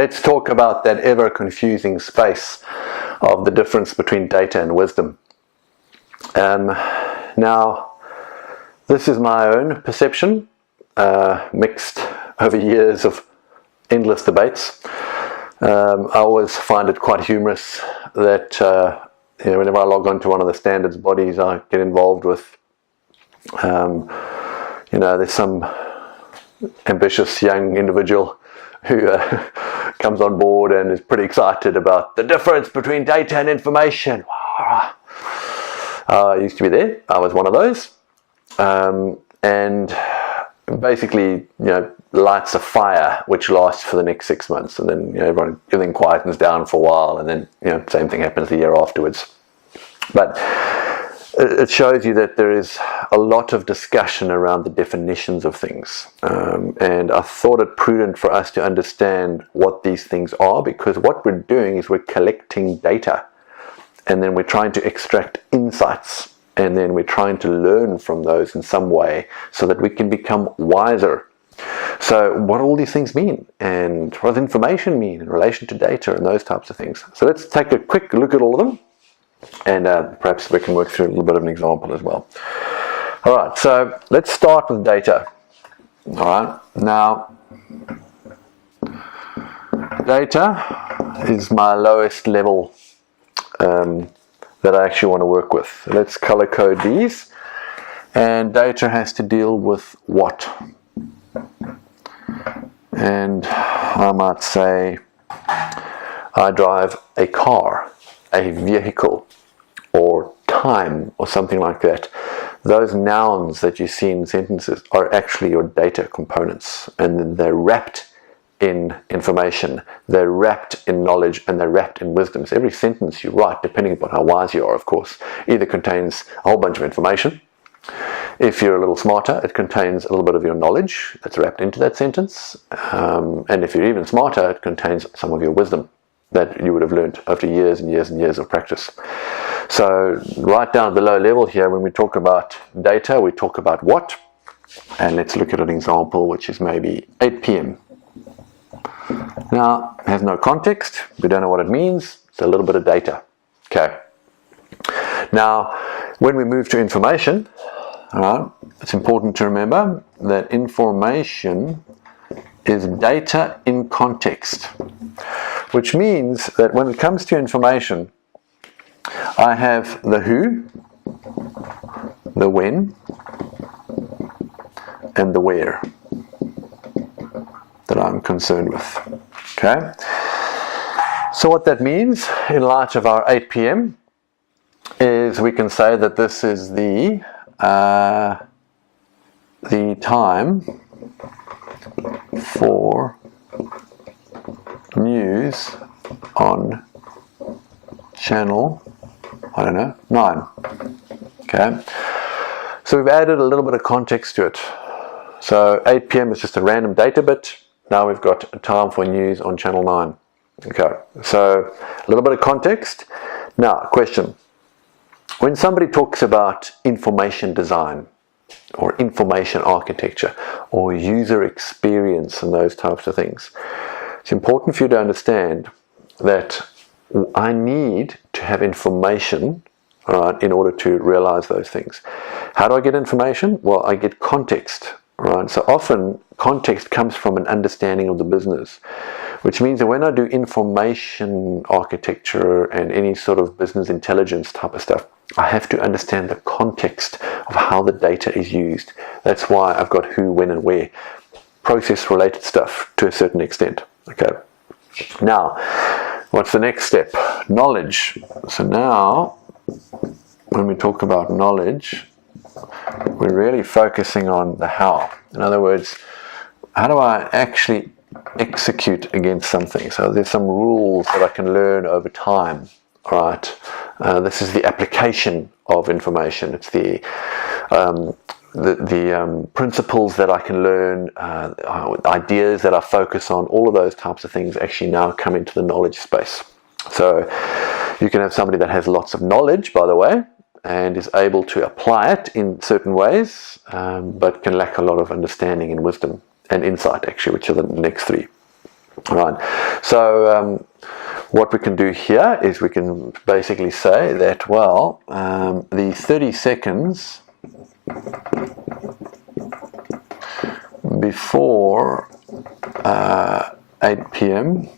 let's talk about that ever-confusing space of the difference between data and wisdom. Now, this is my own perception, mixed over years of endless debates. I always find it quite humorous that whenever I log on to one of the standards bodies I get involved with, there's some ambitious young individual who comes on board and is pretty excited about the difference between data and information. I used to be there. I was one of those. And basically, lights a fire which lasts for the next 6 months, and then everything quietens down for a while, and then same thing happens the year afterwards. But it shows you that there is a lot of discussion around the definitions of things, and I thought it prudent for us to understand what these things are, because what we're doing is we're collecting data, and then we're trying to extract insights, and then we're trying to learn from those in some way so that we can become wiser. So what do all these things mean, and what does information mean in relation to data and those types of things? So let's take a quick look at all of them, and perhaps we can work through a little bit of an example as well. All right, so let's start with data. All right, now data is my lowest level that I actually want to work with. Let's color code these, and data has to deal with what? And I might say I drive a car, a vehicle, or time, or something like that. Those nouns that you see in sentences are actually your data components, and then they're wrapped in information, they're wrapped in knowledge, and they're wrapped in wisdom. So every sentence you write, depending upon how wise you are, of course, either contains a whole bunch of information. If you're a little smarter, it contains a little bit of your knowledge that's wrapped into that sentence. And if you're even smarter, it contains some of your wisdom that you would have learned after years and years and years of practice. So right down below level here, when we talk about data, we talk about what? And let's look at an example, which is maybe 8 p.m. Now, it has no context. We don't know what it means. It's a little bit of data. Okay. Now, when we move to information, all right, it's important to remember that information is data in context, which means that when it comes to information, I have the who, the when, and the where that I'm concerned with. Okay? So what that means in light of our 8 p.m. is we can say that this is the time for news on channel, 9. Okay, so we've added a little bit of context to it. So 8 p.m. is just a random data bit. Now we've got a time for news on channel 9. Okay, so a little bit of context. Now, question. When somebody talks about information design or information architecture or user experience and those types of things, it's important for you to understand that I need to have information, all right, in order to realize those things. How do I get information? Well, I get context, right? So often context comes from an understanding of the business, which means that when I do information architecture and any sort of business intelligence type of stuff, I have to understand the context of how the data is used. That's why I've got who, when, and where. Process-related stuff to a certain extent. Okay. Now, what's the next step? Knowledge. So now, when we talk about knowledge, we're really focusing on the how. In other words, how do I actually execute against something? So there's some rules that I can learn over time. All right. This is the application of information. It's the principles that I can learn, ideas that I focus on, all of those types of things actually now come into the knowledge space. So you can have somebody that has lots of knowledge, by the way, and is able to apply it in certain ways, but can lack a lot of understanding and wisdom and insight, actually, which are the next three. Right. So what we can do here is we can basically say that, well, the 30 seconds before 8 p.m.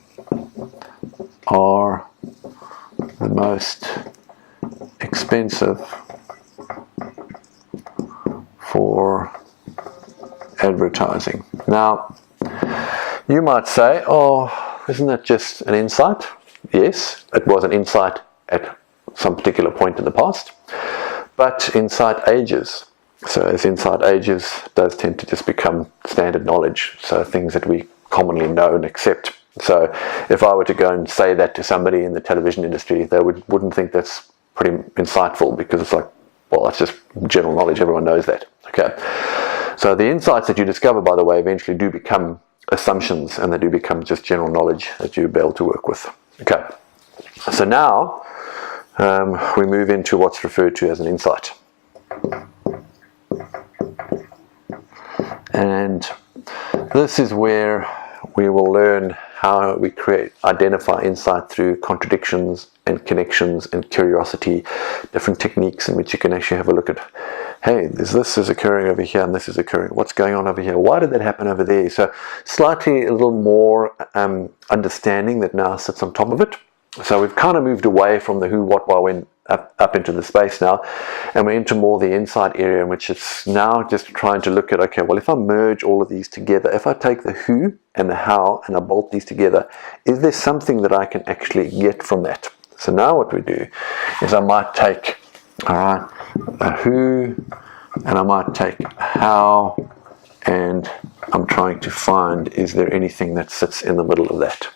are the most expensive for advertising. Now, you might say, oh, isn't that just an insight? Yes, it was an insight at some particular point in the past, but insight ages. So as insight ages, it does tend to just become standard knowledge, so things that we commonly know and accept. So if I were to go and say that to somebody in the television industry, they wouldn't think that's pretty insightful, because it's like, well, that's just general knowledge, everyone knows that. Okay. So the insights that you discover, by the way, eventually do become assumptions, and they do become just general knowledge that you'll be able to work with. Okay. So now we move into what's referred to as an insight. And this is where we will learn how we identify insight through contradictions and connections and curiosity, different techniques in which you can actually have a look at, hey, this is occurring over here and this is occurring. What's going on over here? Why did that happen over there? So slightly a little more understanding that now sits on top of it. So we've kind of moved away from the who, what, why, when, up into the space now, and we're into more the insight area, in which it's now just trying to look at, okay, well, if I merge all of these together, if I take the who and the how and I bolt these together, is there something that I can actually get from that? So now what we do is I might take, all right, a who, and I might take how, and I'm trying to find, is there anything that sits in the middle of that?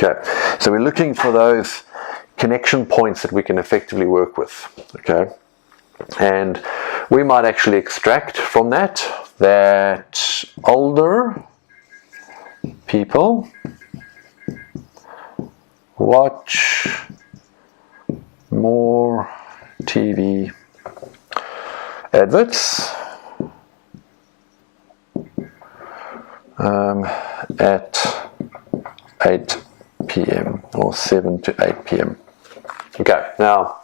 Okay, so we're looking for those connection points that we can effectively work with, okay? And we might actually extract from that older people watch more TV adverts at 8 p.m. or 7 to 8 p.m. Okay, now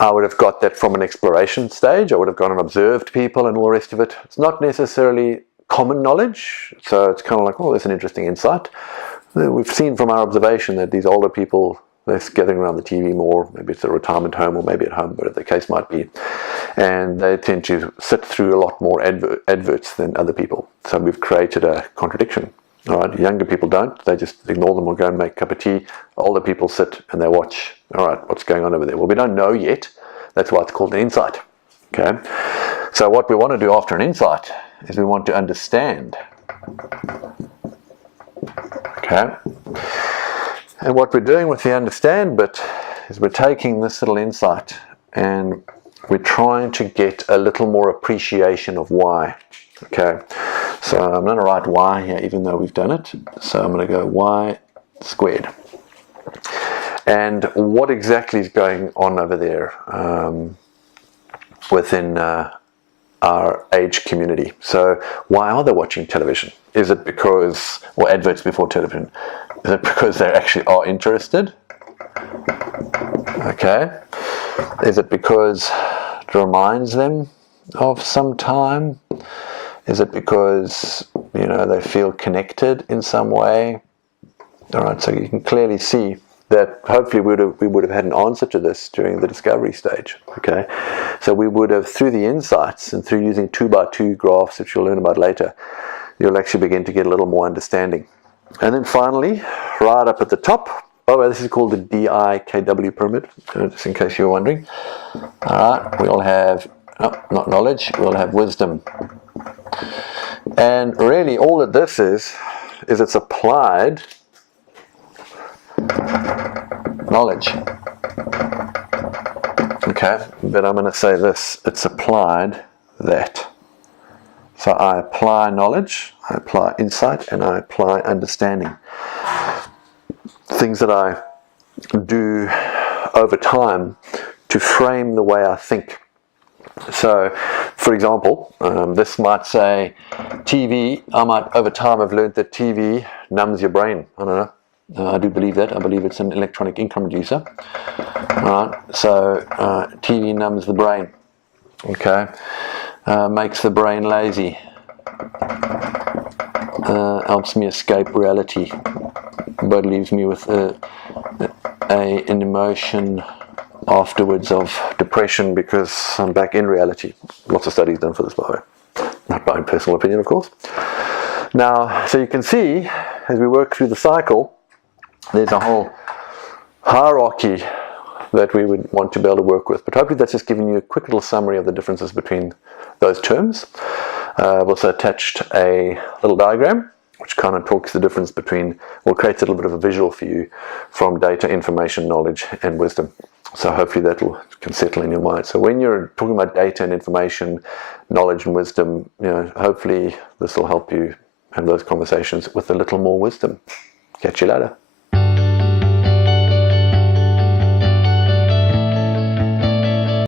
I would have got that from an exploration stage. I would have gone and observed people and all the rest of it. It's not necessarily common knowledge, so it's kind of like, oh, that's an interesting insight. We've seen from our observation that these older people, they're gathering around the TV more, maybe it's a retirement home or maybe at home, whatever the case might be, and they tend to sit through a lot more adverts than other people. So we've created a contradiction. All right, younger people don't, they just ignore them or go and make a cup of tea. Older people sit and they watch, all right, what's going on over there? Well, we don't know yet. That's why it's called an insight. Okay, so what we want to do after an insight is we want to understand. Okay, and what we're doing with the understand bit is we're taking this little insight and we're trying to get a little more appreciation of why. Okay, so I'm going to write y here even though we've done it. So I'm going to go y squared. And what exactly is going on over there within our age community? So why are they watching television? Is it because, or adverts before television, is it because they actually are interested? Okay. Is it because it reminds them of some time? Is it because, you know, they feel connected in some way? All right, so you can clearly see that hopefully we would have had an answer to this during the discovery stage. Okay, so we would have, through the insights and through using 2x2 graphs, which you'll learn about later, you'll actually begin to get a little more understanding. And then finally, right up at the top, this is called the DIKW pyramid, just in case you're wondering. All right, we'll have, not knowledge, we'll have wisdom. And really all that this is it's applied knowledge. Okay, but I'm going to say this, it's applied that. So I apply knowledge, I apply insight, and I apply understanding. Things that I do over time to frame the way I think. So, for example, this might say TV. I might, over time, have learned that TV numbs your brain. I don't know. I do believe that. I believe it's an electronic income reducer. All right. So, TV numbs the brain. Okay. Makes the brain lazy. Helps me escape reality, but leaves me with an emotion afterwards of depression because I'm back in reality. Lots of studies done for this, by the way. Not my own personal opinion, of course. Now, so you can see, as we work through the cycle, there's a whole hierarchy that we would want to be able to work with. But hopefully that's just giving you a quick little summary of the differences between those terms. I've also attached a little diagram which kind of talks the difference between, or creates a little bit of a visual for you from data, information, knowledge, and wisdom. So hopefully that can settle in your mind. So when you're talking about data and information, knowledge and wisdom, hopefully this will help you have those conversations with a little more wisdom. Catch you later.